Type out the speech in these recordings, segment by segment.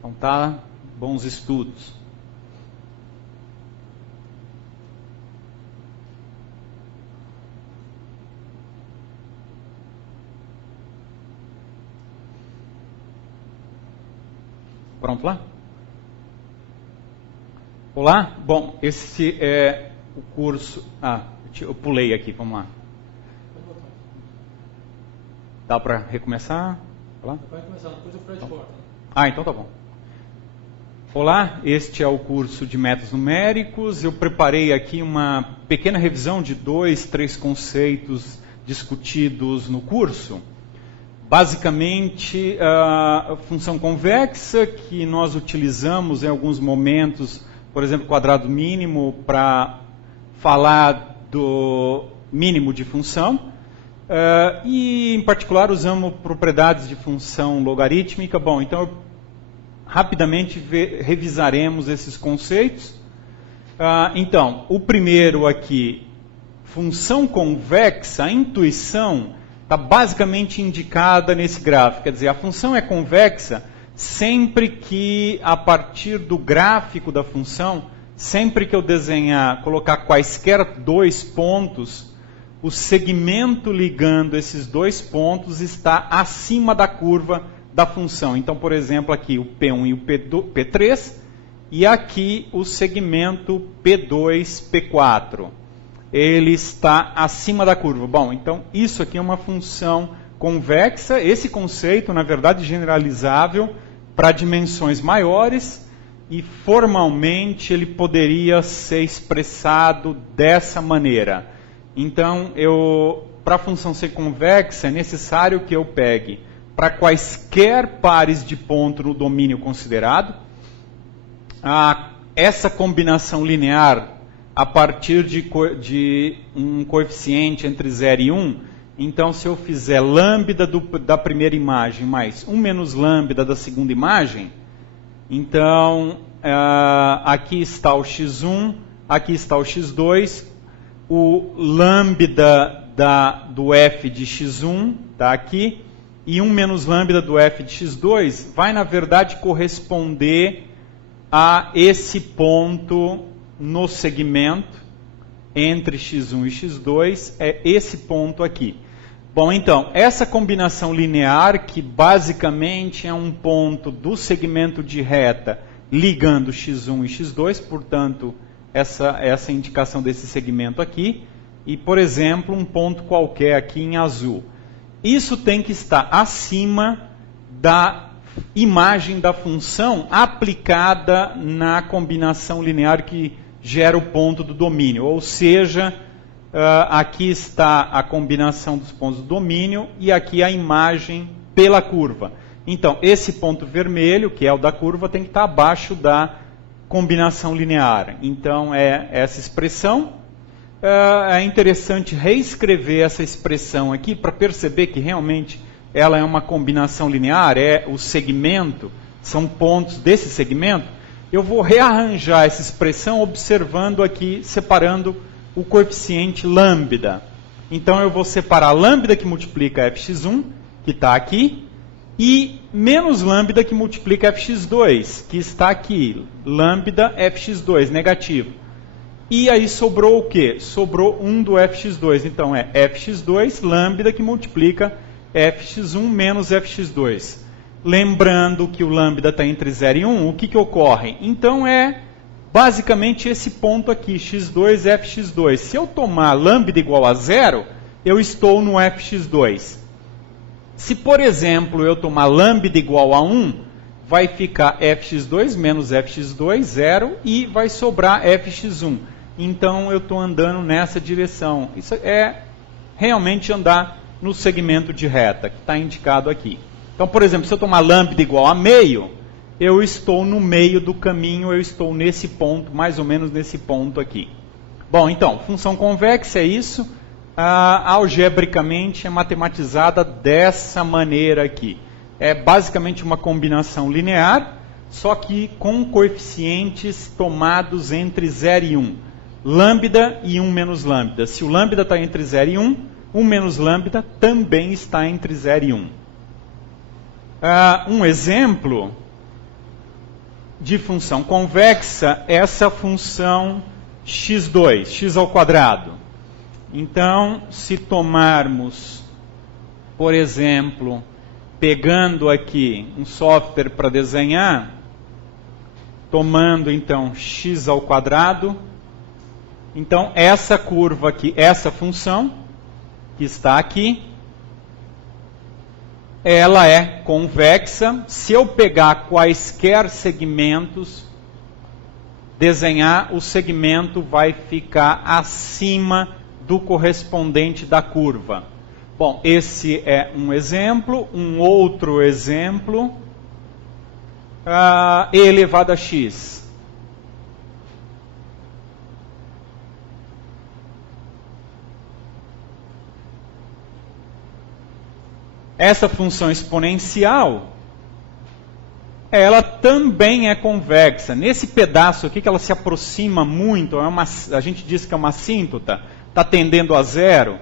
Então tá, bons estudos. Pronto lá? Olá, bom, esse é o curso... eu pulei aqui, vamos lá. Dá para recomeçar? Olá? Vai começar, depois o Fred corta. Então tá bom. Olá, este é o curso de métodos numéricos. Eu preparei aqui uma pequena revisão de 2, 3 conceitos discutidos no curso. Basicamente, a função convexa, que nós utilizamos em alguns momentos, por exemplo, quadrado mínimo, para falar do mínimo de função. E, em particular, usamos propriedades de função logarítmica. Bom, então, rapidamente revisaremos esses conceitos. Então, o primeiro aqui, função convexa, a intuição está basicamente indicada nesse gráfico. Quer dizer, a função é convexa sempre que, a partir do gráfico da função, sempre que eu desenhar, colocar quaisquer 2 pontos, o segmento ligando esses 2 pontos está acima da curva da função. Então, por exemplo, aqui o P1 e o P3, e aqui o segmento P2, P4. Ele está acima da curva. Bom, então isso aqui é uma função convexa. Esse conceito, na verdade, generalizável para dimensões maiores, e formalmente ele poderia ser expressado dessa maneira. Então, para a função ser convexa, é necessário que eu pegue para quaisquer pares de ponto no domínio considerado, essa combinação linear a partir de um coeficiente entre 0 e 1, então se eu fizer lambda da primeira imagem mais 1 menos lambda da segunda imagem, então aqui está o x1, aqui está o x2, o lambda do f de x1 está aqui, e 1 menos lambda do f de x2 vai, na verdade, corresponder a esse ponto no segmento entre x1 e x2, é esse ponto aqui. Bom, então, essa combinação linear, que basicamente é um ponto do segmento de reta ligando x1 e x2, portanto, essa indicação desse segmento aqui, e, por exemplo, um ponto qualquer aqui em azul. Isso tem que estar acima da imagem da função aplicada na combinação linear que gera o ponto do domínio. Ou seja, aqui está a combinação dos pontos do domínio e aqui a imagem pela curva. Então, esse ponto vermelho, que é o da curva, tem que estar abaixo da combinação linear. Então, é essa expressão. É interessante reescrever essa expressão aqui para perceber que realmente ela é uma combinação linear, é o segmento, são pontos desse segmento. Eu vou rearranjar essa expressão observando aqui, separando o coeficiente lambda. Então eu vou separar lambda que multiplica fx1, que está aqui, e menos lambda que multiplica fx2, que está aqui, lambda fx2, negativo. E aí sobrou o quê? Sobrou 1 do fx2. Então é fx2 lambda que multiplica fx1 menos fx2. Lembrando que o lambda está entre 0 e 1, o que ocorre? Então é basicamente esse ponto aqui, x2, fx2. Se eu tomar lambda igual a 0, eu estou no fx2. Se, por exemplo, eu tomar lambda igual a 1, vai ficar fx2 menos fx2, 0, e vai sobrar fx1. Então eu estou andando nessa direção. Isso é realmente andar no segmento de reta, que está indicado aqui. Então, por exemplo, se eu tomar lambda igual a meio, eu estou no meio do caminho, eu estou nesse ponto, mais ou menos nesse ponto aqui. Bom, então, função convexa é isso. Algebricamente é matematizada dessa maneira aqui. É basicamente uma combinação linear, só que com coeficientes tomados entre 0 e 1. Lambda e 1 menos lambda. Se o lambda está entre 0 e 1, 1 menos lambda também está entre 0 e 1. Um exemplo de função convexa essa função x2, x ao quadrado. Então, se tomarmos, por exemplo, pegando aqui um software para desenhar, tomando então x ao quadrado, então essa curva aqui, essa função que está aqui, ela é convexa. Se eu pegar quaisquer segmentos, desenhar, o segmento vai ficar acima do correspondente da curva. Bom, esse é um exemplo. Um outro exemplo, e elevado a x. Essa função exponencial, ela também é convexa. Nesse pedaço aqui que ela se aproxima muito, a gente diz que é uma assíntota, está tendendo a zero.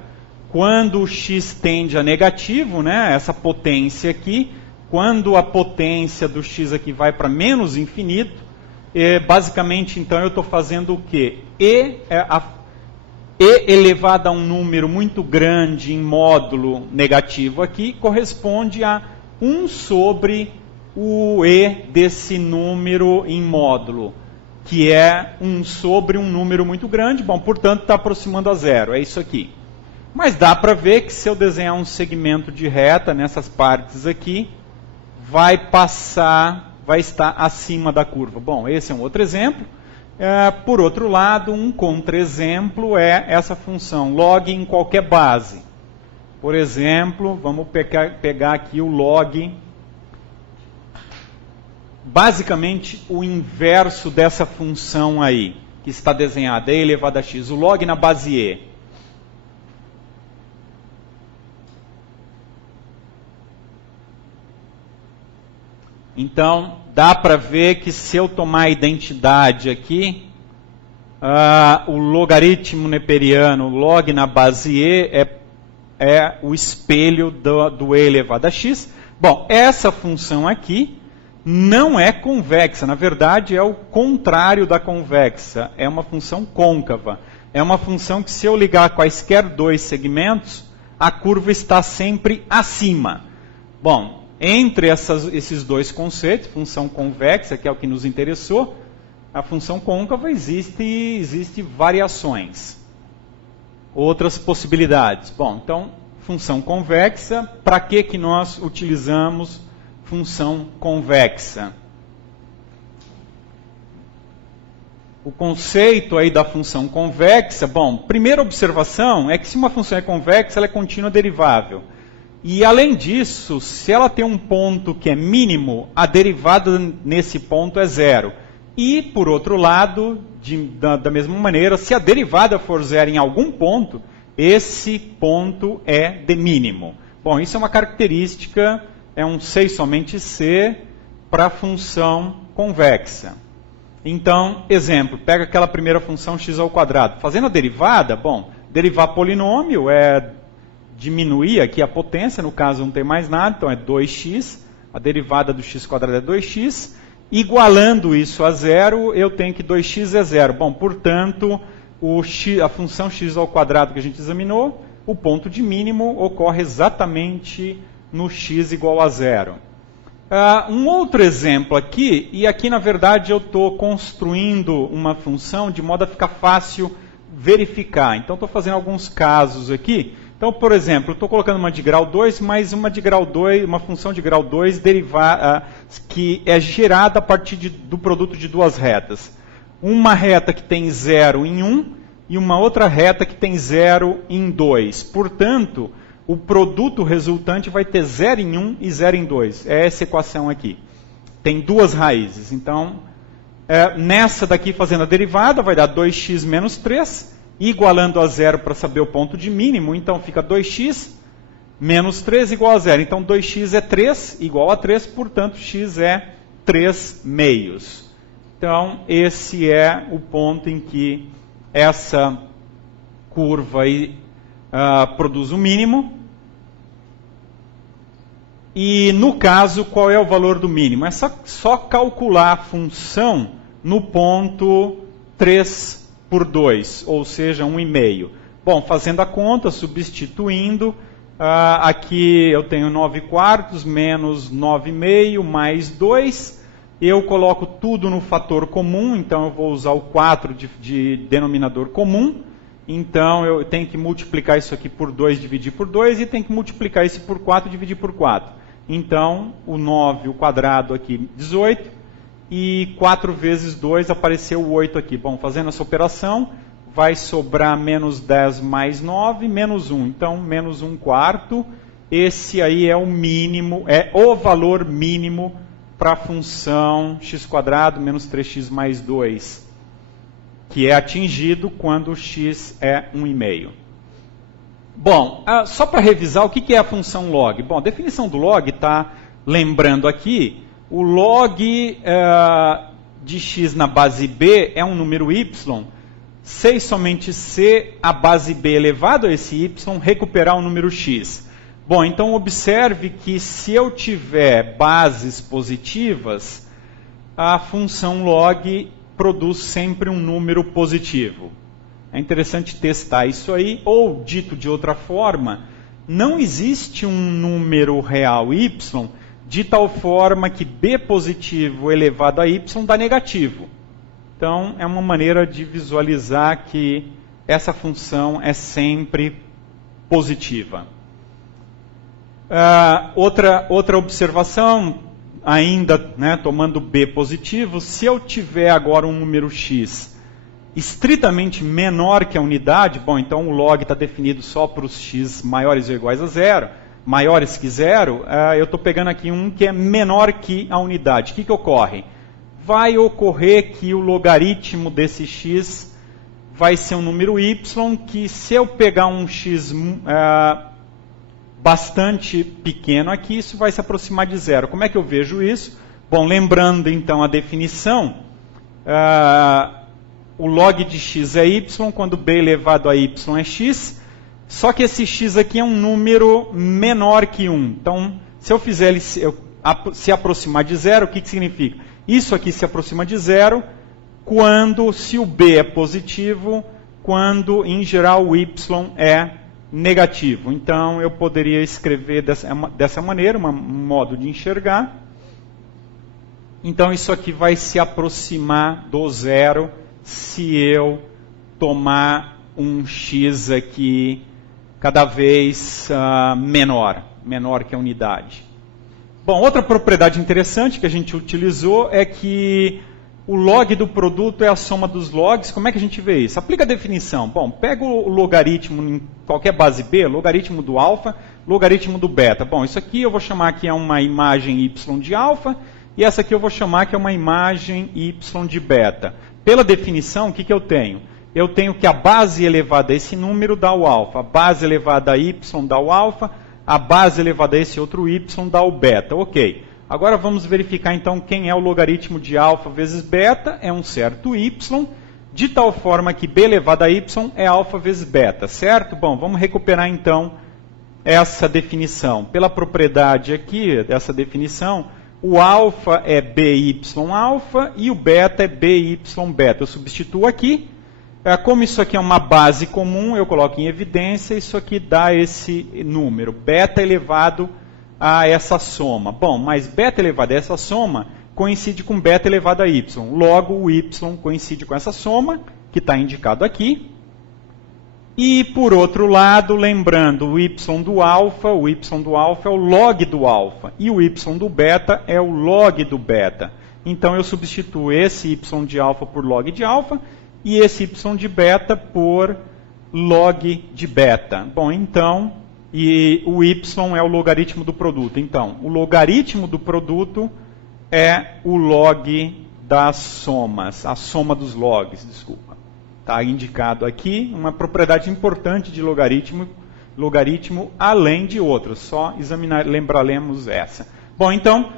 Quando o x tende a negativo, né, essa potência aqui, quando a potência do x aqui vai para menos infinito, basicamente então eu estou fazendo o quê? E elevado a um número muito grande em módulo negativo aqui, corresponde a 1 sobre o e desse número em módulo, que é 1 sobre um número muito grande. Bom, portanto, está aproximando a zero, é isso aqui. Mas dá para ver que se eu desenhar um segmento de reta nessas partes aqui, vai estar acima da curva. Bom, esse é um outro exemplo. Por outro lado, um contra-exemplo é essa função log em qualquer base. Por exemplo, vamos pegar aqui o log, basicamente o inverso dessa função aí, que está desenhada, e elevado a x, o log na base e. Então, dá para ver que se eu tomar a identidade aqui, o logaritmo neperiano, o log na base e, é o espelho do e elevado a x. Bom, essa função aqui não é convexa, na verdade é o contrário da convexa, é uma função côncava. É uma função que se eu ligar quaisquer dois segmentos, a curva está sempre acima. Bom, entre esses dois conceitos, função convexa, que é o que nos interessou, a função côncava existe variações, outras possibilidades. Bom, então, função convexa, para que nós utilizamos função convexa? O conceito aí da função convexa, bom, primeira observação é que se uma função é convexa, ela é contínua derivável. E, além disso, se ela tem um ponto que é mínimo, a derivada nesse ponto é zero. E, por outro lado, da mesma maneira, se a derivada for zero em algum ponto, esse ponto é de mínimo. Bom, isso é uma característica, é um C somente C para a função convexa. Então, exemplo, pega aquela primeira função x ao quadrado. Fazendo a derivada, bom, derivar polinômio é diminuir aqui a potência, no caso não tem mais nada, então é 2x, a derivada do x quadrado é 2x, igualando isso a zero, eu tenho que 2x é zero. Bom, portanto, a função x ao quadrado que a gente examinou, o ponto de mínimo ocorre exatamente no x igual a zero. Um outro exemplo aqui, e aqui na verdade eu estou construindo uma função de modo a ficar fácil verificar. Então estou fazendo alguns casos aqui. Então, por exemplo, eu estou colocando uma de grau 2, mais uma de grau 2, uma função de grau 2 que é gerada a partir do produto de duas retas. Uma reta que tem 0 em 1 e uma outra reta que tem 0 em 2. Portanto, o produto resultante vai ter 0 em 1 e 0 em 2. É essa equação aqui. Tem duas raízes. Então, nessa daqui, fazendo a derivada, vai dar 2x menos 3, igualando a zero para saber o ponto de mínimo. Então, fica 2x menos 3 igual a zero. Então, 2x é 3, igual a 3, portanto, x é 3 meios. Então, esse é o ponto em que essa curva aí, produz o mínimo. E no caso, qual é o valor do mínimo? É só calcular a função no ponto 3 por 2, ou seja, 1,5. Bom, fazendo a conta, substituindo, aqui eu tenho 9 quartos menos 9,5 mais 2. Eu coloco tudo no fator comum, então eu vou usar o 4 de denominador comum. Então eu tenho que multiplicar isso aqui por 2, dividir por 2, e tenho que multiplicar isso por 4, dividir por 4. Então, o 9, o quadrado aqui, 18, e 4 vezes 2 apareceu o 8 aqui. Bom, fazendo essa operação, vai sobrar menos 10 mais 9, menos 1. Então, menos 1 quarto, esse aí é o mínimo, é o valor mínimo para a função x² menos 3x mais 2, que é atingido quando x é 1,5. Bom, só para revisar, o que é a função log? Bom, a definição do log está, lembrando aqui, o log de x na base b é um número y, se e somente se a base b elevado a esse y recuperar o número x. Bom, então observe que se eu tiver bases positivas, a função log produz sempre um número positivo. É interessante testar isso aí, ou dito de outra forma, não existe um número real y de tal forma que b positivo elevado a y dá negativo. Então, é uma maneira de visualizar que essa função é sempre positiva. Outra observação, ainda tomando b positivo, se eu tiver agora um número x estritamente menor que a unidade, bom, então o log está definido só para os x maiores ou iguais a zero, maiores que zero, eu estou pegando aqui um que é menor que a unidade. O que ocorre? Vai ocorrer que o logaritmo desse x vai ser um número y, que se eu pegar um x bastante pequeno aqui, isso vai se aproximar de zero. Como é que eu vejo isso? Bom, lembrando então a definição, o log de x é y, quando b elevado a y é x, só que esse x aqui é um número menor que 1. Então, se eu fizer ele se aproximar de zero, o que significa? Isso aqui se aproxima de zero se o b é positivo, quando, em geral, o y é negativo. Então, eu poderia escrever dessa maneira, um modo de enxergar. Então, isso aqui vai se aproximar do zero se eu tomar um x aqui cada vez menor que a unidade. Bom, outra propriedade interessante que a gente utilizou é que o log do produto é a soma dos logs. Como é que a gente vê isso? Aplica a definição. Bom, pega o logaritmo em qualquer base b, logaritmo do alfa, logaritmo do beta. Bom, isso aqui eu vou chamar que é uma imagem y de alfa, e essa aqui eu vou chamar que é uma imagem y de beta. Pela definição, o que eu tenho? Eu tenho que a base elevada a esse número dá o alfa, a base elevada a y dá o alfa, a base elevada a esse outro y dá o beta. Ok. Agora vamos verificar então quem é o logaritmo de alfa vezes beta, é um certo y, de tal forma que b elevado a y é alfa vezes beta, certo? Bom, vamos recuperar então essa definição. Pela propriedade aqui dessa definição, o alfa é by alfa e o beta é by beta. Eu substituo aqui. Como isso aqui é uma base comum, eu coloco em evidência, isso aqui dá esse número, beta elevado a essa soma. Bom, mas beta elevado a essa soma coincide com beta elevado a y. Logo, o y coincide com essa soma, que está indicado aqui. E, por outro lado, lembrando, o y do alfa é o log do alfa. E o y do beta é o log do beta. Então, eu substituo esse y de alfa por log de alfa e esse y de beta por log de beta. Bom, então, e o y é o logaritmo do produto. Então, o logaritmo do produto é o log das somas, a soma dos logs, desculpa. Está indicado aqui uma propriedade importante de logaritmo além de outras. Só lembraremos essa. Bom, então,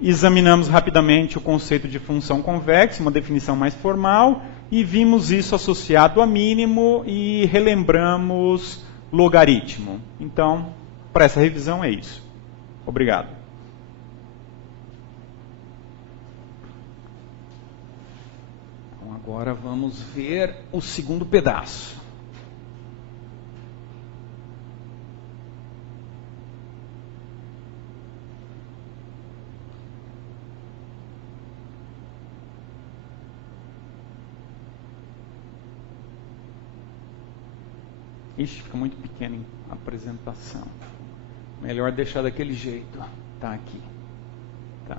examinamos rapidamente o conceito de função convexa, uma definição mais formal, e vimos isso associado a mínimo e relembramos logaritmo. Então, para essa revisão é isso. Obrigado. Agora vamos ver o segundo pedaço. Ixi, fica muito pequena a apresentação. Melhor deixar daquele jeito. Tá aqui. Tá.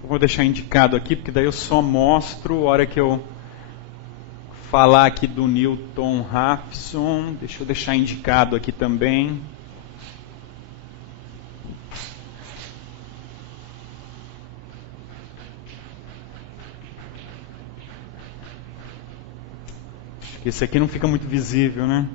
Eu vou deixar indicado aqui, porque daí eu só mostro a hora que eu falar aqui do Newton-Raphson. Deixa eu deixar indicado aqui também. Acho que esse aqui não fica muito visível, né?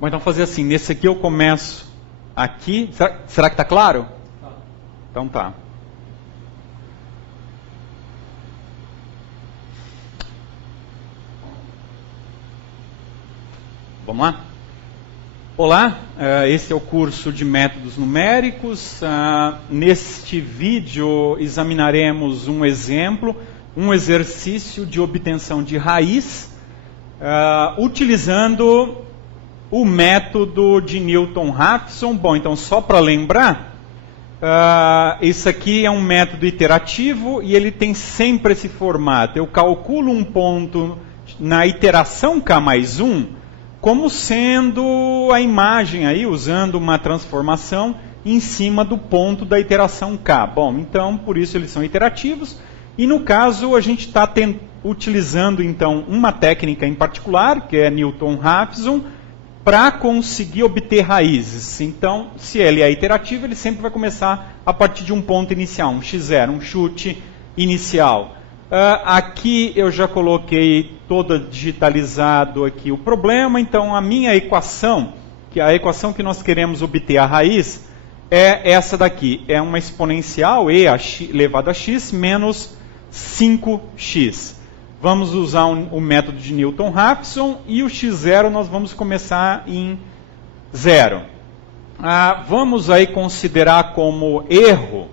Bom, então fazer assim, nesse aqui eu começo aqui. Será que está claro? Tá. Então tá. Vamos lá? Olá, esse é o curso de métodos numéricos. Neste vídeo examinaremos um exemplo, um exercício de obtenção de raiz, utilizando o método de Newton-Raphson. Bom, então só para lembrar, isso aqui é um método iterativo e ele tem sempre esse formato. Eu calculo um ponto na iteração k mais 1 como sendo a imagem aí, usando uma transformação em cima do ponto da iteração k. Bom, então por isso eles são iterativos. E no caso a gente está utilizando então uma técnica em particular, que é Newton-Raphson, para conseguir obter raízes. Então, se ele é iterativo, ele sempre vai começar a partir de um ponto inicial, um x0, um chute inicial. Aqui eu já coloquei todo digitalizado aqui o problema. Então, a minha equação, que é a equação que nós queremos obter a raiz, é essa daqui. É uma exponencial, e elevado a x, menos 5x. Vamos usar o método de Newton-Raphson e o x0 nós vamos começar em 0. Vamos aí considerar como erro,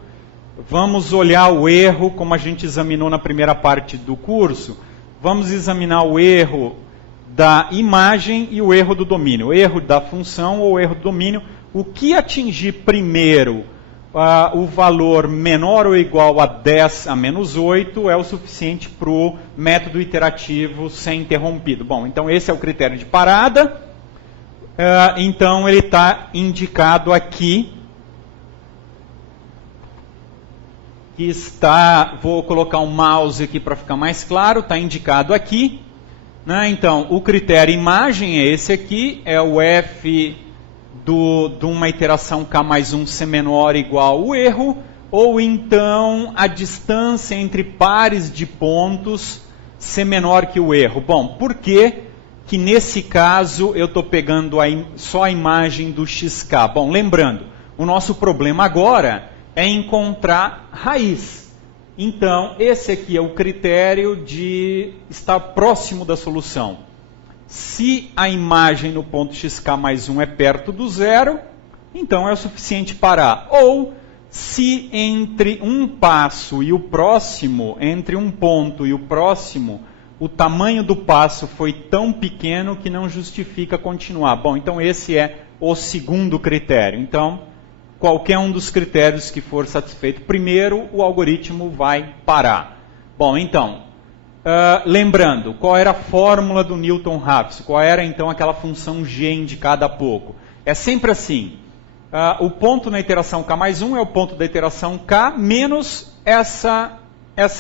vamos olhar o erro como a gente examinou na primeira parte do curso. Vamos examinar o erro da imagem e o erro do domínio. O erro da função ou o erro do domínio. O que atingir primeiro o valor menor ou igual a 10 a menos 8 é o suficiente para o método iterativo ser interrompido. Bom, então esse é o critério de parada. Então ele está indicado aqui. Que está, vou colocar um mouse aqui para ficar mais claro, está indicado aqui. Né? Então o critério imagem é esse aqui, é o f de uma iteração k mais 1 ser menor ou igual ao erro, ou então a distância entre pares de pontos ser menor que o erro. Bom, por que nesse caso eu estou pegando só a imagem do xk? Bom, lembrando, o nosso problema agora é encontrar raiz. Então, esse aqui é o critério de estar próximo da solução. Se a imagem no ponto xk mais 1 é perto do zero, então é o suficiente parar. Ou, se entre um passo e o próximo, entre um ponto e o próximo, o tamanho do passo foi tão pequeno que não justifica continuar. Bom, então esse é o segundo critério. Então, qualquer um dos critérios que for satisfeito primeiro, o algoritmo vai parar. Bom, então, lembrando, qual era a fórmula do Newton-Raphson? Qual era, então, aquela função g indicada há pouco? É sempre assim. O ponto na iteração k mais 1 é o ponto da iteração k menos essa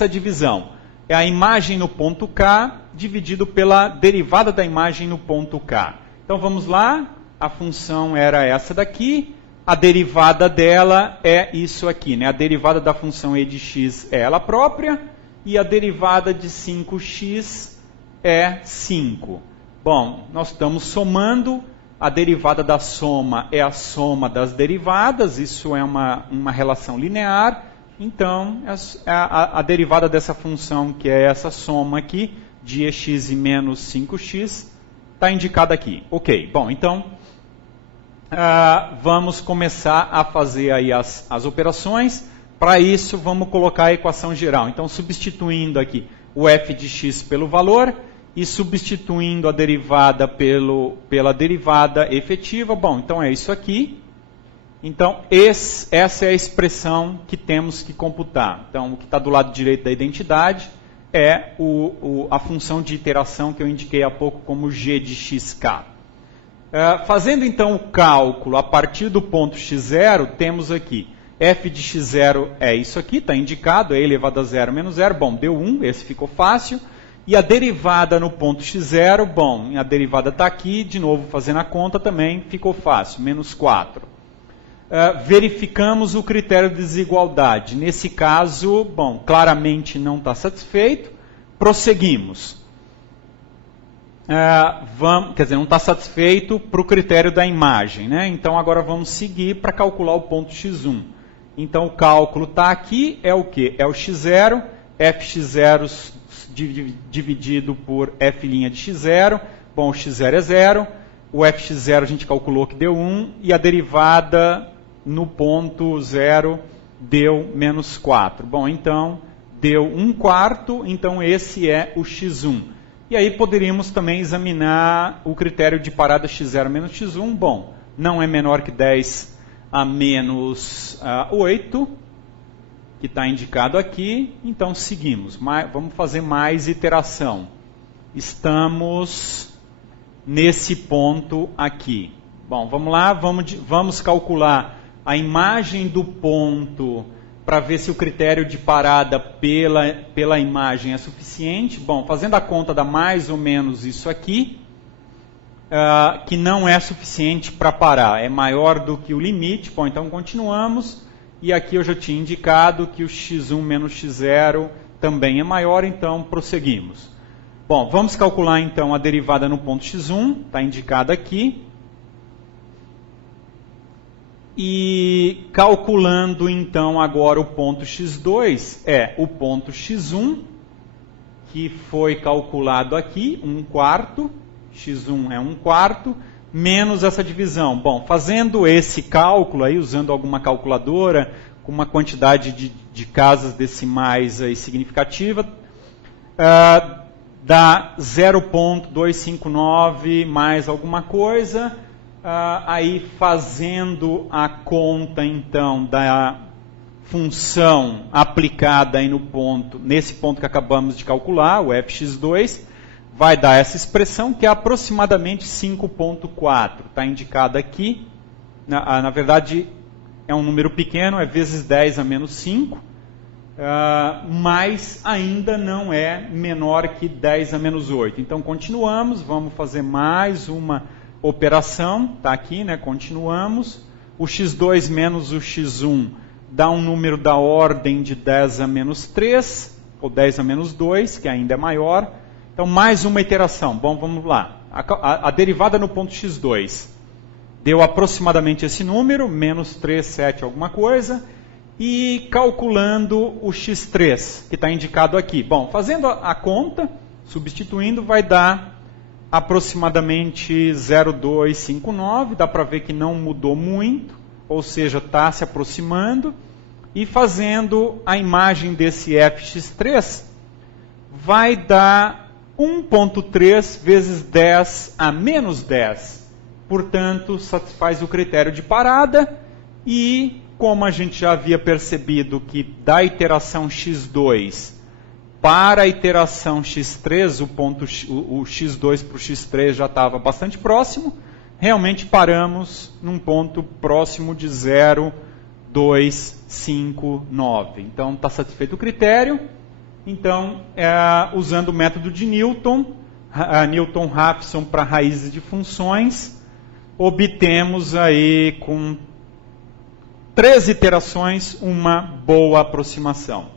divisão. É a imagem no ponto k dividido pela derivada da imagem no ponto k. Então vamos lá, a função era essa daqui, a derivada dela é isso aqui, né? A derivada da função e de x é ela própria e a derivada de 5x é 5. Bom, nós estamos somando. A derivada da soma é a soma das derivadas, isso é uma relação linear. Então, a derivada dessa função, que é essa soma aqui, de ex e menos 5x, está indicada aqui. Ok, bom, então, vamos começar a fazer aí as operações. Para isso, vamos colocar a equação geral. Então, substituindo aqui o f de x pelo valor, e substituindo a derivada pela derivada efetiva. Bom, então é isso aqui. Então, essa é a expressão que temos que computar. Então, o que está do lado direito da identidade é a função de iteração que eu indiquei há pouco como g de xk. Fazendo, então, o cálculo a partir do ponto x0, temos aqui f de x0 é isso aqui, está indicado, é e elevado a 0 menos 0. Bom, deu 1, esse ficou fácil. E a derivada no ponto x0, bom, a derivada está aqui, de novo fazendo a conta também, ficou fácil, menos 4. Verificamos o critério de desigualdade. Nesse caso, bom, claramente não está satisfeito, prosseguimos. Quer dizer, não está satisfeito para o critério da imagem, né? Então agora vamos seguir para calcular o ponto x1. Então o cálculo está aqui, é o quê? É o x0, fx0 dividido por f' de x0. Bom, o x0 é 0, o fx0 a gente calculou que deu 1, e a derivada no ponto 0 deu menos 4. Bom, então, deu 1/4, então esse é o x1. E aí poderíamos também examinar o critério de parada x0 menos x1. Bom, não é menor que 10 a menos 8, que está indicado aqui, então seguimos. Vamos fazer mais iteração. Estamos nesse ponto aqui. Bom, vamos lá, vamos calcular a imagem do ponto para ver se o critério de parada pela imagem é suficiente. Bom, fazendo a conta dá mais ou menos isso aqui, que não é suficiente para parar, é maior do que o limite. Bom, então continuamos. E aqui eu já tinha indicado que o x1 menos x0 também é maior, então prosseguimos. Bom, vamos calcular então a derivada no ponto x1, está indicada aqui. E calculando então agora o ponto x2, é o ponto x1, que foi calculado aqui, 1/4, x1 é 1/4, menos essa divisão. Bom, fazendo esse cálculo aí, usando alguma calculadora, com uma quantidade de casas decimais aí significativa, dá 0,259 mais alguma coisa. Aí fazendo a conta então da função aplicada aí nesse ponto que acabamos de calcular, o fx2, vai dar essa expressão que é aproximadamente 5,4. Está indicada aqui. Na verdade, é um número pequeno, é vezes 10 a menos 5, mas ainda não é menor que 10 a menos 8. Então, continuamos, vamos fazer mais uma operação. Está aqui, né? Continuamos. O x2 menos o x1 dá um número da ordem de 10 a menos 3, ou 10 a menos 2, que ainda é maior. Então, mais uma iteração. Bom, vamos lá. A derivada no ponto x2 deu aproximadamente esse número, menos 3, 7, alguma coisa. e calculando o x3, que está indicado aqui. Bom, fazendo a conta, substituindo, vai dar aproximadamente 0,259, dá para ver que não mudou muito, ou seja, está se aproximando, e fazendo a imagem desse fx3, vai dar 1,3 vezes 10 a menos 10, portanto, satisfaz o critério de parada, e como a gente já havia percebido que da iteração x2 para a iteração x3, o x2 para o x3 já estava bastante próximo, realmente paramos num ponto próximo de 0,259. Então, está satisfeito o critério. Então, usando o método de Newton, Newton-Raphson para raízes de funções, obtemos aí com 3 iterações uma boa aproximação.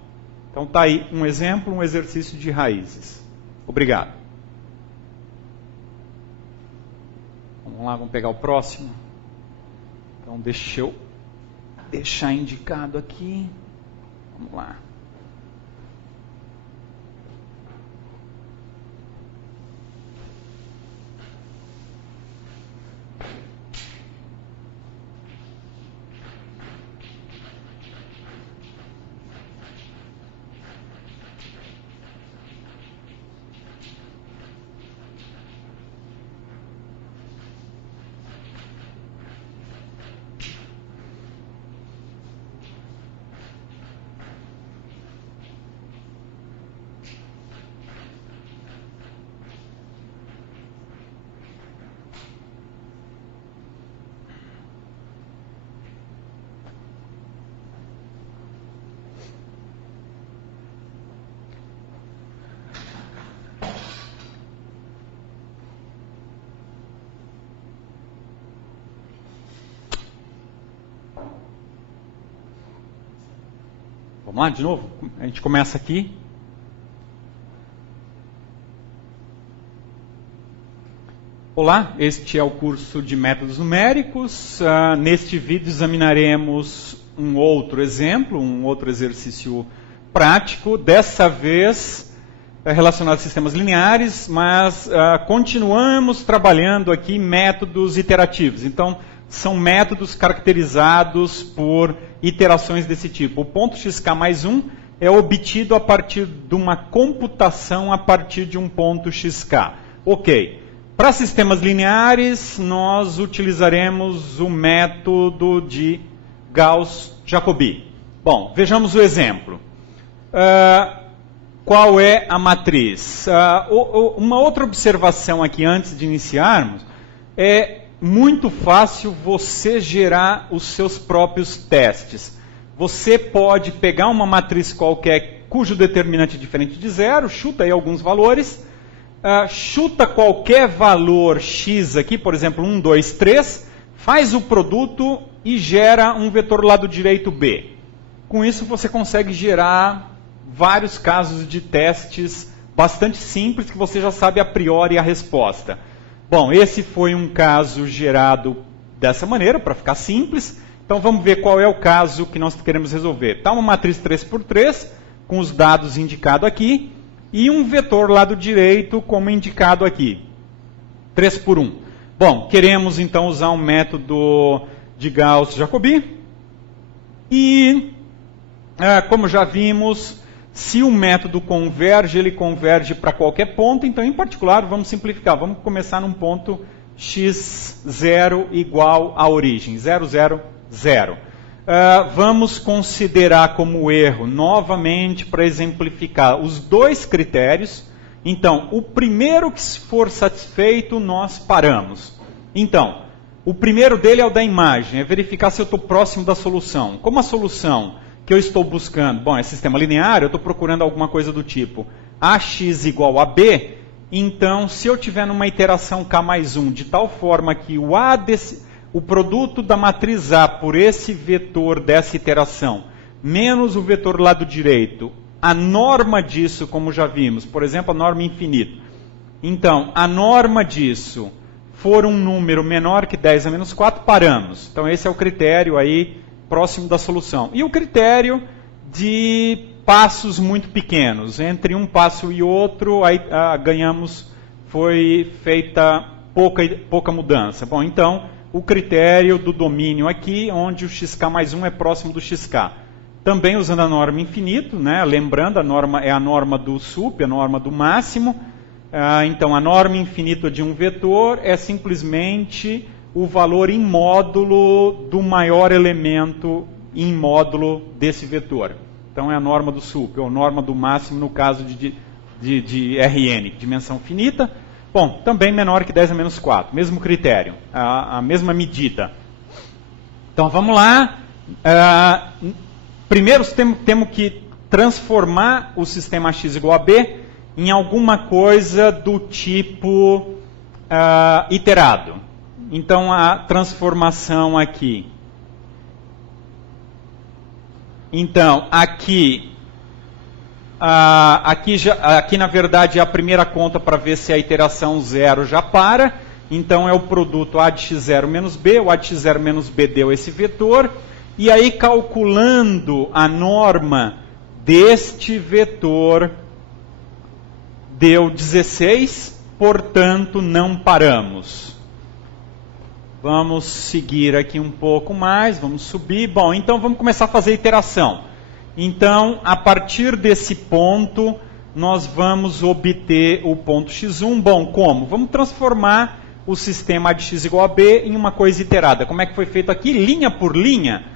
Então está aí um exemplo, um exercício de raízes. Obrigado. Vamos lá, vamos pegar o próximo. Então deixa eu deixar indicado aqui. Vamos lá. Vamos lá de novo? A gente começa aqui. Olá, este é o curso de métodos numéricos. Neste vídeo examinaremos um outro exemplo, um outro exercício prático, dessa vez relacionado a sistemas lineares, mas continuamos trabalhando aqui métodos iterativos. Então, são métodos caracterizados por iterações desse tipo. O ponto xk mais 1 é obtido a partir de uma computação a partir de um ponto xk. Ok. Para sistemas lineares, nós utilizaremos o método de Gauss-Jacobi. Bom, vejamos o exemplo. Qual é a matriz? Uma outra observação aqui antes de iniciarmos é muito fácil você gerar os seus próprios testes. Você pode pegar uma matriz qualquer cujo determinante é diferente de zero, chuta aí alguns valores, chuta qualquer valor x aqui, por exemplo, 1, 2, 3, faz o produto e gera um vetor lado direito b. Com isso você consegue gerar vários casos de testes bastante simples que você já sabe a priori a resposta. Bom, esse foi um caso gerado dessa maneira, para ficar simples. Então vamos ver qual é o caso que nós queremos resolver. Está uma matriz 3x3, com os dados indicados aqui, e um vetor lado direito, como indicado aqui. 3 por 1. Bom, queremos então usar um método de Gauss-Jacobi. E, como já vimos, se o método converge, ele converge para qualquer ponto. Então, em particular, vamos simplificar. Vamos começar num ponto x0 igual à origem, 0, 0, 0. Vamos considerar como erro, novamente, para exemplificar, os dois critérios. Então, o primeiro que for satisfeito, nós paramos. Então, o primeiro dele é o da imagem, é verificar se eu estou próximo da solução. Como a solução que eu estou buscando, bom, é sistema linear, eu estou procurando alguma coisa do tipo ax igual a b, então, se eu tiver numa iteração k mais 1, de tal forma que o produto da matriz A por esse vetor dessa iteração, menos o vetor lado direito, a norma disso, como já vimos, por exemplo, a norma infinita. Então, a norma disso for um número menor que 10 a menos 4, paramos. Então, esse é o critério aí próximo da solução. E o critério de passos muito pequenos. Entre um passo e outro, aí foi feita pouca mudança. Bom, então, o critério do domínio aqui, onde o xk mais 1 é próximo do xk. Também usando a norma infinito, né? Lembrando, a norma é a norma do sup, a norma do máximo. Então, a norma infinita de um vetor é simplesmente o valor em módulo do maior elemento em módulo desse vetor. Então, é a norma do sup, ou norma do máximo no caso de Rn, dimensão finita. Bom, também menor que 10 a menos 4, mesmo critério, a mesma medida. Então, vamos lá. Primeiro, temos que transformar o sistema x igual a b em alguma coisa do tipo iterado. Então, a transformação aqui. Então, aqui na verdade, é a primeira conta para ver se a iteração 0 já para. Então, é o produto A de x0 menos b. O A de x0 menos b deu esse vetor. E aí, calculando a norma deste vetor, deu 16, portanto, não paramos. Vamos seguir aqui um pouco mais, vamos subir. Bom, então vamos começar a fazer iteração. Então, a partir desse ponto, nós vamos obter o ponto x1. Bom, como? Vamos transformar o sistema A de x igual a b em uma coisa iterada. Como é que foi feito aqui? Linha por linha.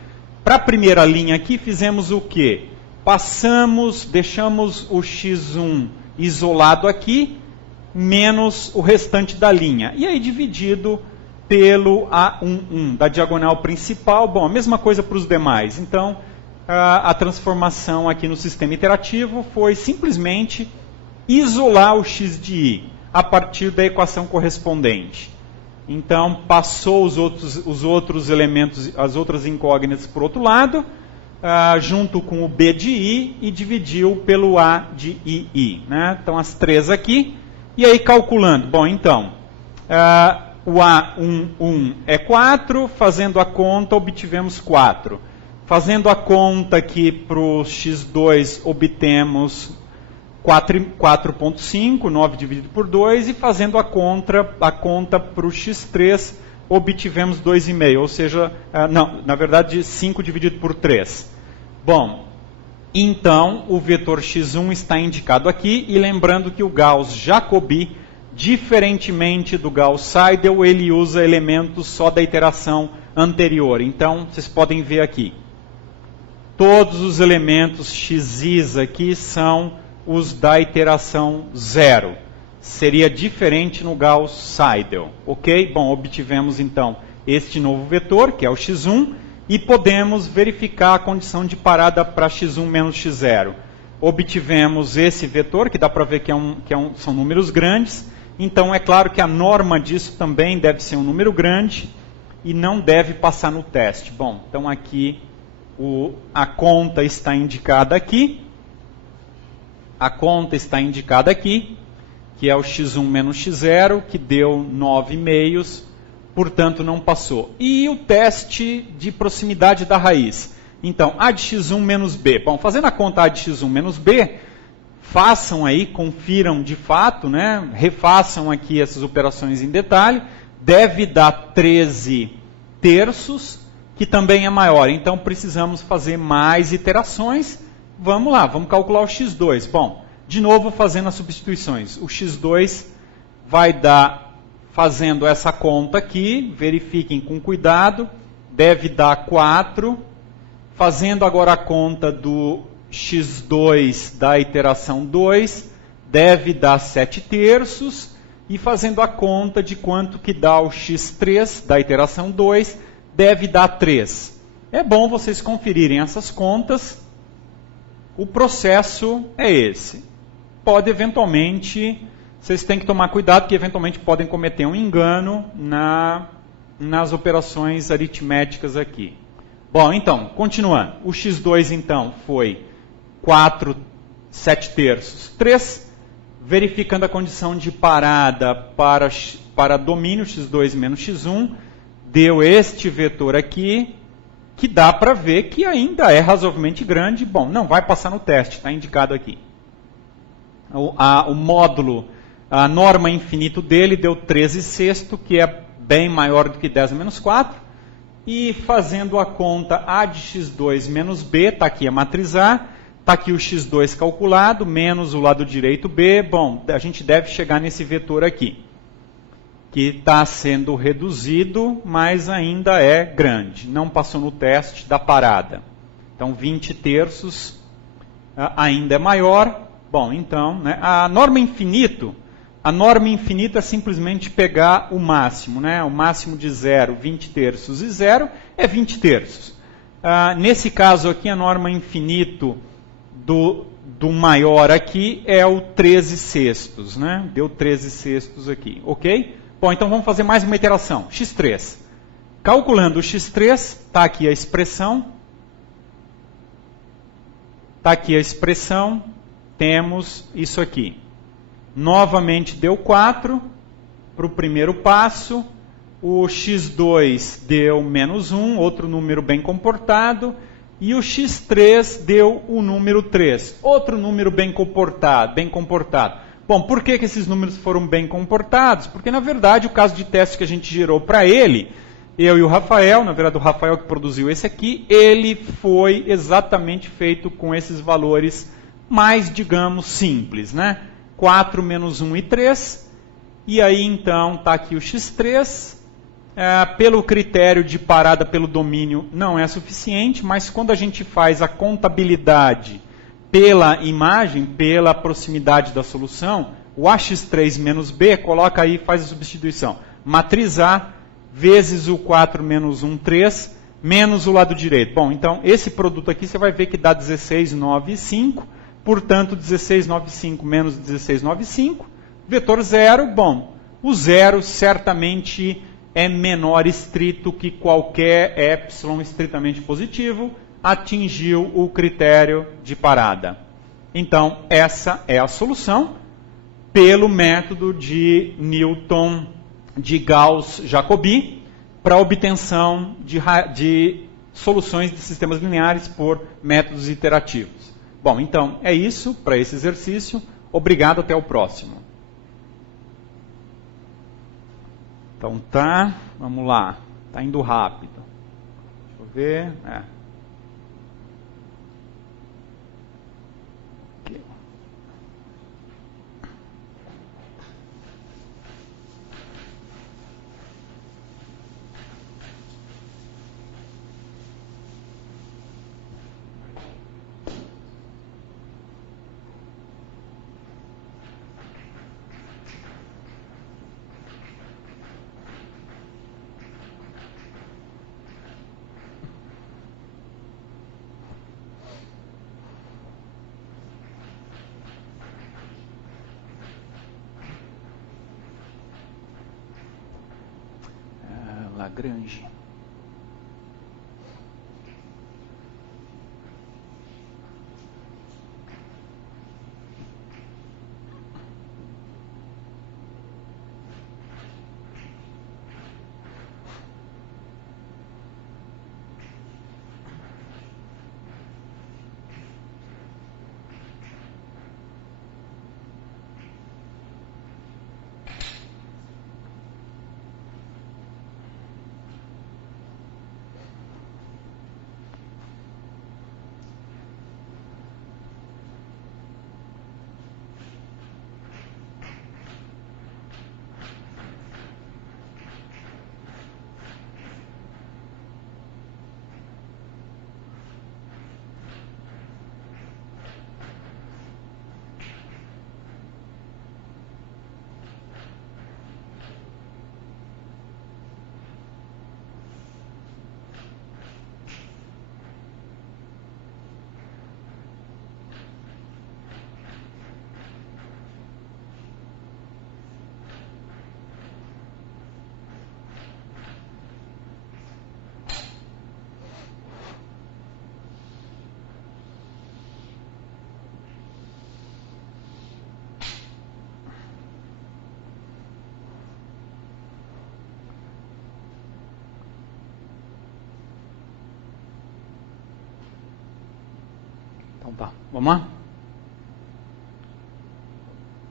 Para a primeira linha aqui, fizemos o quê? Deixamos o x1 isolado aqui, menos o restante da linha. E aí, dividido pelo A11 da diagonal principal. Bom, a mesma coisa para os demais. Então, a transformação aqui no sistema iterativo foi simplesmente isolar o x de i a partir da equação correspondente. Então, passou os outros elementos, as outras incógnitas para o outro lado, junto com o b de i, e dividiu pelo a de ii. Né? Então, as três aqui. E aí, calculando. Bom, então, o A11 é 4, fazendo a conta, obtivemos 4. Fazendo a conta aqui para o x2, obtemos 4,5, 9 dividido por 2, e fazendo a conta para o x3, obtivemos 2,5, ou seja, na verdade, 5 dividido por 3. Bom, então, o vetor x1 está indicado aqui, e lembrando que o Gauss-Jacobi, diferentemente do Gauss-Seidel, ele usa elementos só da iteração anterior. Então, vocês podem ver aqui. Todos os elementos xis aqui são os da iteração 0. Seria diferente no Gauss-Seidel. Ok? Bom, obtivemos então este novo vetor, que é o x1, e podemos verificar a condição de parada para x1 menos x0. Obtivemos esse vetor, que dá para ver que são números grandes. Então, é claro que a norma disso também deve ser um número grande e não deve passar no teste. Bom, então aqui a conta está indicada aqui. A conta está indicada aqui, que é o x1 menos x0, que deu 9,5, portanto não passou. E o teste de proximidade da raiz. Então, A de x1 menos b. Bom, fazendo a conta A de x1 menos b, façam aí, confiram de fato, né? Refaçam aqui essas operações em detalhe. Deve dar 13 terços, que também é maior. Então, precisamos fazer mais iterações. Vamos lá, vamos calcular o x2. Bom, de novo fazendo as substituições. O x2 vai dar, fazendo essa conta aqui, verifiquem com cuidado, deve dar 4. Fazendo agora a conta do x2 da iteração 2, deve dar 7 terços. E fazendo a conta de quanto que dá o x3 da iteração 2, deve dar 3. É bom vocês conferirem essas contas. O processo é esse. Pode eventualmente, vocês têm que tomar cuidado, que eventualmente podem cometer um engano nas operações aritméticas aqui. Bom, então, continuando. O x2, então, foi 4, 7 terços, 3. Verificando a condição de parada para domínio x2 menos x1, deu este vetor aqui, que dá para ver que ainda é razoavelmente grande. Bom, não vai passar no teste, está indicado aqui. O módulo, a norma infinito dele deu 13 sexto, que é bem maior do que 10 a menos 4. E fazendo a conta A de x2 menos B, está aqui a matriz A, está aqui o x2 calculado, menos o lado direito B. Bom, a gente deve chegar nesse vetor aqui, que está sendo reduzido, mas ainda é grande. Não passou no teste da parada. Então, 20 terços ainda é maior. Bom, então, né, a norma infinita é simplesmente pegar o máximo. Né? O máximo de 0, 20 terços, e 0 é 20 terços. Nesse caso aqui, a norma infinito do maior aqui é o 13 sextos. Né? Deu 13 sextos aqui, ok? Bom, então vamos fazer mais uma iteração. x3. Calculando o x3, está aqui a expressão. Está aqui a expressão. Temos isso aqui. Novamente deu 4 para o primeiro passo. O x2 deu menos 1, outro número bem comportado. E o x3 deu o número 3, outro número bem comportado. Bom, por que esses números foram bem comportados? Porque, na verdade, o caso de teste que a gente gerou para ele, eu e o Rafael, na verdade o Rafael que produziu esse aqui, ele foi exatamente feito com esses valores mais, digamos, simples, né? 4 menos 1 e 3, e aí então está aqui o x3, pelo critério de parada pelo domínio não é suficiente, mas quando a gente faz a contabilidade pela imagem, pela proximidade da solução, o AX3 menos B, coloca aí e faz a substituição. Matriz A vezes o 4 menos 1, 3, menos o lado direito. Bom, então esse produto aqui você vai ver que dá 16, 9 e 5, portanto 16, 9 e 5 menos 16, 9 e 5, vetor 0, bom, o 0 certamente é menor estrito que qualquer epsilon estritamente positivo, atingiu o critério de parada. Então, essa é a solução pelo método de Newton de Gauss-Jacobi para obtenção de soluções de sistemas lineares por métodos iterativos. Bom, então, é isso para esse exercício. Obrigado, até o próximo. Então tá, vamos lá. Está indo rápido. Deixa eu ver. Lagrange. Então tá, vamos lá?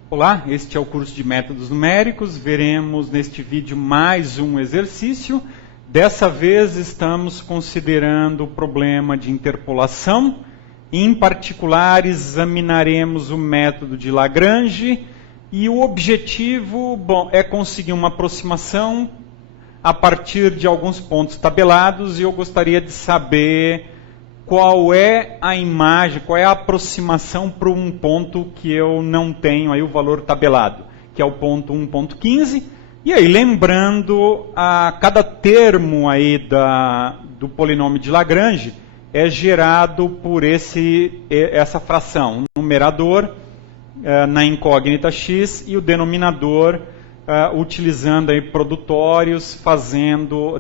Olá, este é o curso de métodos numéricos. Veremos neste vídeo mais um exercício. Dessa vez estamos considerando o problema de interpolação. Em particular, examinaremos o método de Lagrange e o objetivo, é conseguir uma aproximação a partir de alguns pontos tabelados, e eu gostaria de saber qual é a imagem, qual é a aproximação para um ponto que eu não tenho aí o valor tabelado, que é o ponto 1.15. E aí, lembrando, a cada termo aí do polinômio de Lagrange é gerado por essa fração, o numerador na incógnita x e o denominador utilizando aí produtórios,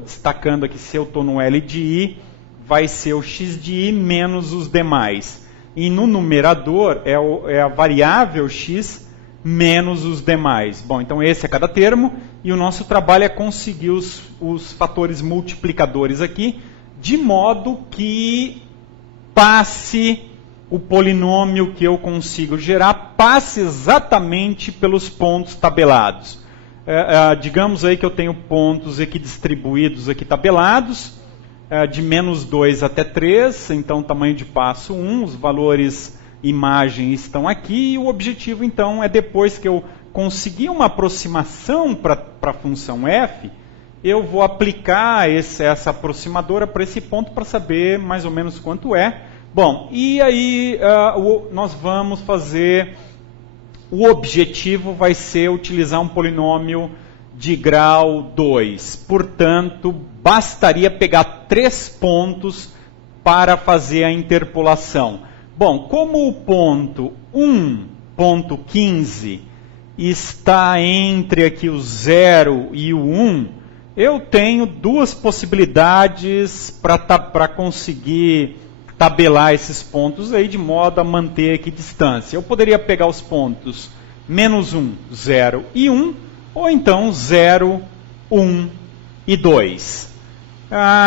destacando aqui se eu estou no L de I, vai ser o x de I menos os demais. E no numerador é a variável x menos os demais. Bom, então esse é cada termo, e o nosso trabalho é conseguir os fatores multiplicadores aqui, de modo que passe o polinômio que eu consigo gerar, passe exatamente pelos pontos tabelados. Digamos aí que eu tenho pontos equidistribuídos aqui tabelados, de menos 2 até 3, então tamanho de passo 1, os valores imagem estão aqui, e o objetivo então é, depois que eu conseguir uma aproximação para a função f, eu vou aplicar essa aproximadora para esse ponto para saber mais ou menos quanto é. Bom, e aí nós vamos fazer, o objetivo vai ser utilizar um polinômio de grau 2. Portanto, bastaria pegar 3 pontos para fazer a interpolação. Bom, como o ponto 1.15 está entre aqui o 0 e o 1, eu tenho duas possibilidades para conseguir tabelar esses pontos aí, de modo a manter aqui distância. Eu poderia pegar os pontos menos 1, 0 e 1, ou então 0, 1 e 2.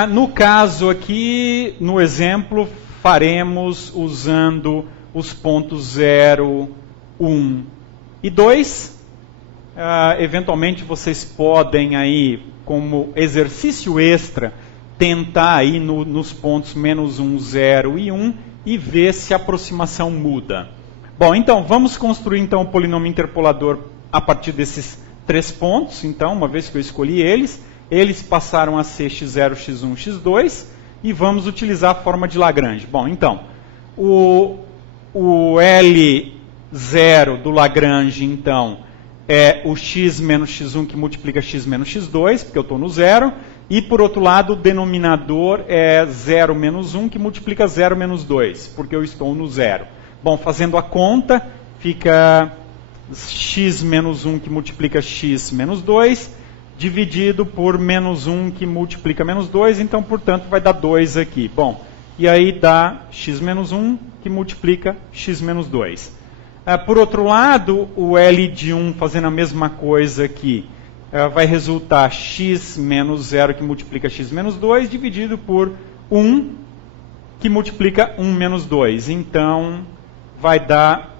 No caso aqui, no exemplo, faremos usando os pontos 0, 1 e 2. Eventualmente vocês podem aí, como exercício extra, tentar aí nos pontos menos 1, 0 e 1 e ver se a aproximação muda. Bom, então vamos construir então o polinômio interpolador a partir desses 3 pontos. Então, uma vez que eu escolhi eles passaram a ser x0, x1, x2, e vamos utilizar a forma de Lagrange. Bom, então, o L0 do Lagrange, então, é o x menos x1 que multiplica x menos x2, porque eu estou no 0, e, por outro lado, o denominador é 0 menos 1 que multiplica 0 menos 2, porque eu estou no 0. Bom, fazendo a conta, fica x menos 1 que multiplica x menos 2, dividido por menos 1 que multiplica menos 2, então, portanto, vai dar 2 aqui. Bom, e aí dá x menos 1 que multiplica x menos 2. Por outro lado, o L de 1, fazendo a mesma coisa aqui, vai resultar x menos 0 que multiplica x menos 2, dividido por 1 que multiplica 1 menos 2. Então, vai dar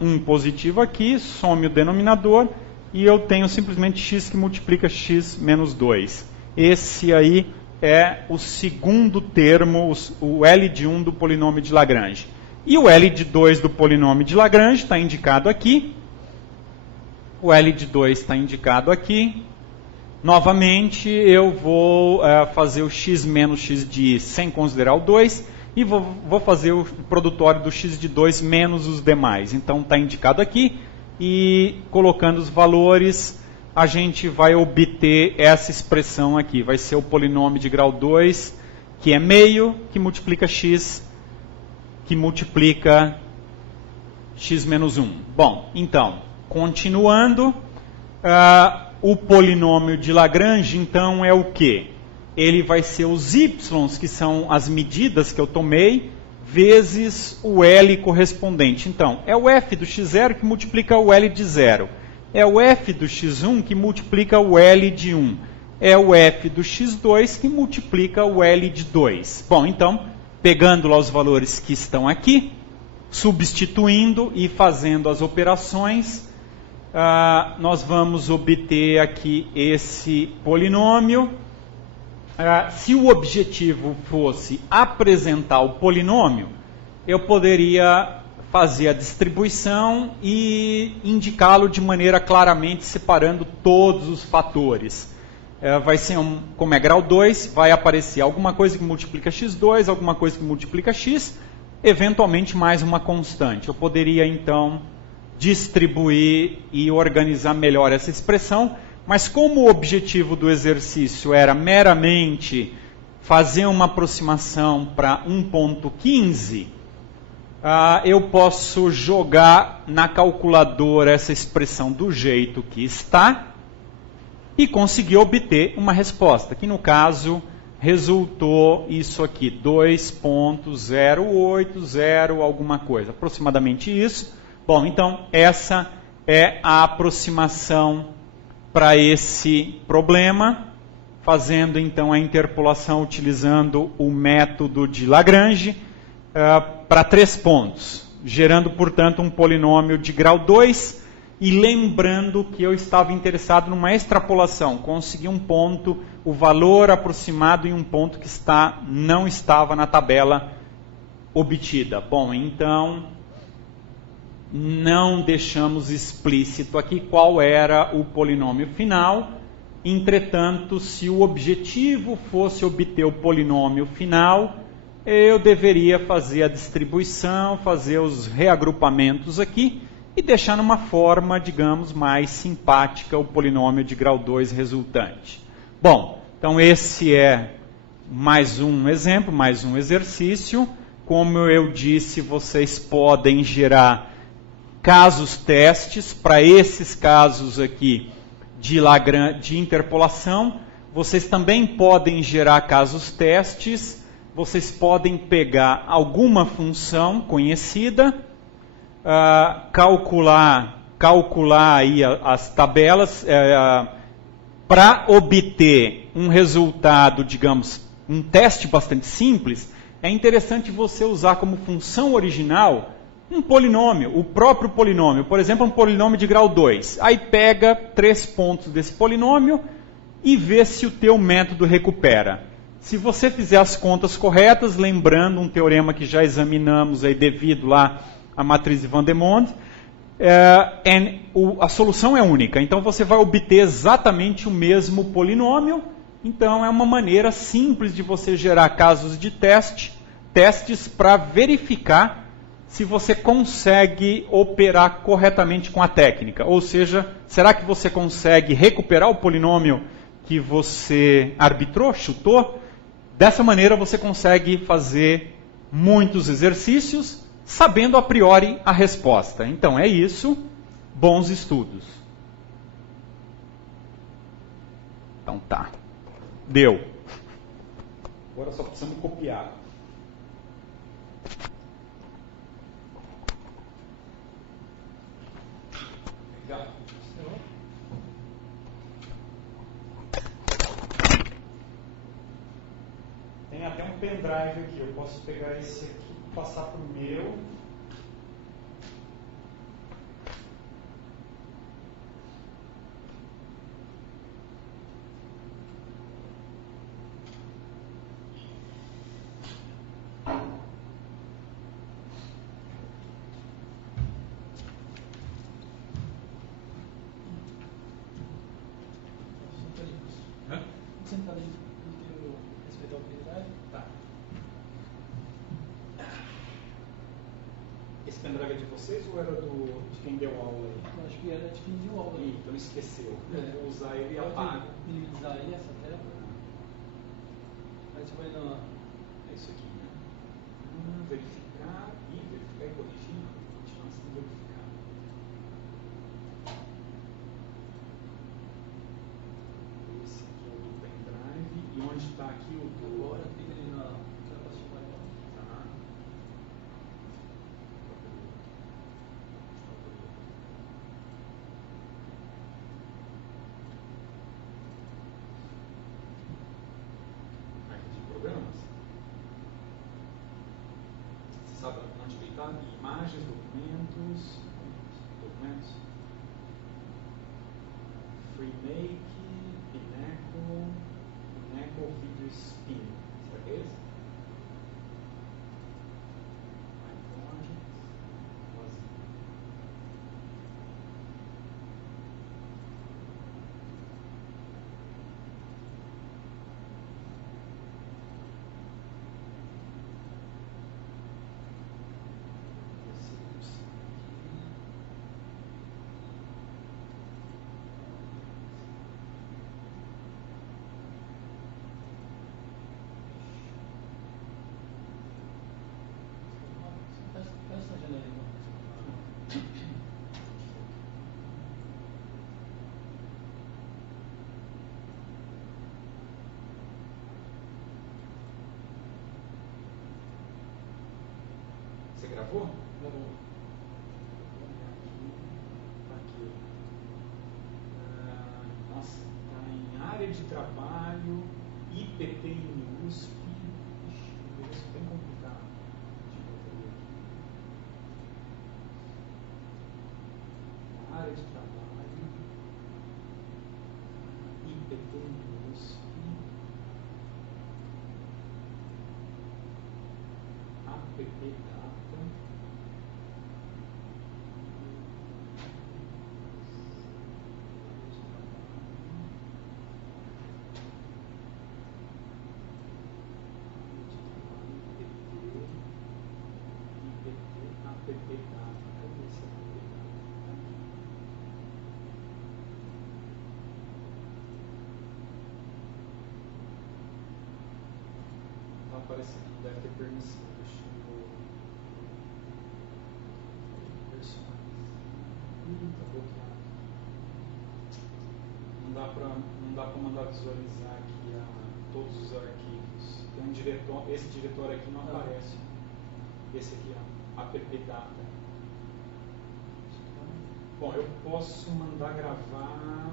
1 positivo aqui, some o denominador, e eu tenho simplesmente x que multiplica x menos 2. Esse aí é o segundo termo, o L de 1 do polinômio de Lagrange. E o L de 2 do polinômio de Lagrange está indicado aqui. O L de 2 está indicado aqui. Novamente, eu vou fazer o x menos x de I sem considerar o 2, e vou fazer o produtório do x de 2 menos os demais. Então, está indicado aqui, e colocando os valores, a gente vai obter essa expressão aqui. Vai ser o polinômio de grau 2, que é meio, que multiplica x, que multiplica x menos 1. Bom, então, continuando, o polinômio de Lagrange, então, é o quê? Ele vai ser os y, que são as medidas que eu tomei, vezes o L correspondente. Então, é o f do x0 que multiplica o L de 0. É o f do x1 que multiplica o L de 1. É o f do x2 que multiplica o L de 2. Bom, então, pegando lá os valores que estão aqui, substituindo e fazendo as operações, nós vamos obter aqui esse polinômio. Se o objetivo fosse apresentar o polinômio, eu poderia fazer a distribuição e indicá-lo de maneira claramente separando todos os fatores. Vai ser como é grau 2, vai aparecer alguma coisa que multiplica x2, alguma coisa que multiplica x, eventualmente mais uma constante. Eu poderia então distribuir e organizar melhor essa expressão, mas como o objetivo do exercício era meramente fazer uma aproximação para 1.15, eu posso jogar na calculadora essa expressão do jeito que está e conseguir obter uma resposta, que no caso resultou isso aqui, 2.080 alguma coisa, aproximadamente isso. Bom, então essa é a aproximação para esse problema, fazendo então a interpolação utilizando o método de Lagrange para 3 pontos, gerando, portanto, um polinômio de grau 2, e lembrando que eu estava interessado numa extrapolação, conseguir um ponto, o valor aproximado em um ponto que não estava na tabela obtida. Bom, então não deixamos explícito aqui qual era o polinômio final. Entretanto, se o objetivo fosse obter o polinômio final, eu deveria fazer a distribuição, fazer os reagrupamentos aqui e deixar numa forma, digamos, mais simpática o polinômio de grau 2 resultante. Bom, então esse é mais um exemplo, mais um exercício. Como eu disse, vocês podem gerar casos testes. Para esses casos aqui de interpolação, vocês também podem gerar casos testes. Vocês podem pegar alguma função conhecida, calcular aí as tabelas para obter um resultado, digamos, um teste bastante simples. É interessante você usar como função original um polinômio, o próprio polinômio. Por exemplo, um polinômio de grau 2. Aí pega 3 pontos desse polinômio e vê se o teu método recupera. Se você fizer as contas corretas, lembrando um teorema que já examinamos aí devido lá à matriz de Van de Monde, a solução é única. Então você vai obter exatamente o mesmo polinômio. Então é uma maneira simples de você gerar casos de testes para verificar se você consegue operar corretamente com a técnica. Ou seja, será que você consegue recuperar o polinômio que você arbitrou, chutou? Dessa maneira você consegue fazer muitos exercícios sabendo a priori a resposta. Então é isso, bons estudos. Então tá, deu. Agora só precisamos copiar. Legal. Tem até um pendrive aqui, eu posso pegar esse aqui e passar para o meu. Esse pendrive é de vocês ou era de quem deu aula aí? Eu acho que era de quem deu aula. Então esqueceu. Eu vou usar ele e apago. Minimizar aí essa tela. Aí você vai na... É isso aqui, né? Verificar e corrigir. Continuar sem verificar. Esse aqui é o do pendrive. E onde está aqui o do... Agora clica ali na pastinha amarela. Tá. Aqui de programas. estava onde ele está, imagens, documentos, FreeMake, Pinnacle Video Spin. Será que é esse? My Project. Fecha essa janela aí, Você gravou? Gravou. Aqui. Nossa, está em área de trabalho, IPT em USP. Ixi, isso é bem complicado de bateria aqui. Área de trabalho, IPT em USP. APP Data. APP Data. Cadê esse APP Data? Está aparecendo, não deve ter permissão. Deixa eu personalizar. Está bloqueado. Não dá para mandar visualizar aqui todos os arquivos. Tem um diretório, esse diretório aqui não aparece. Esse aqui, ó, app data. Bom, eu posso mandar gravar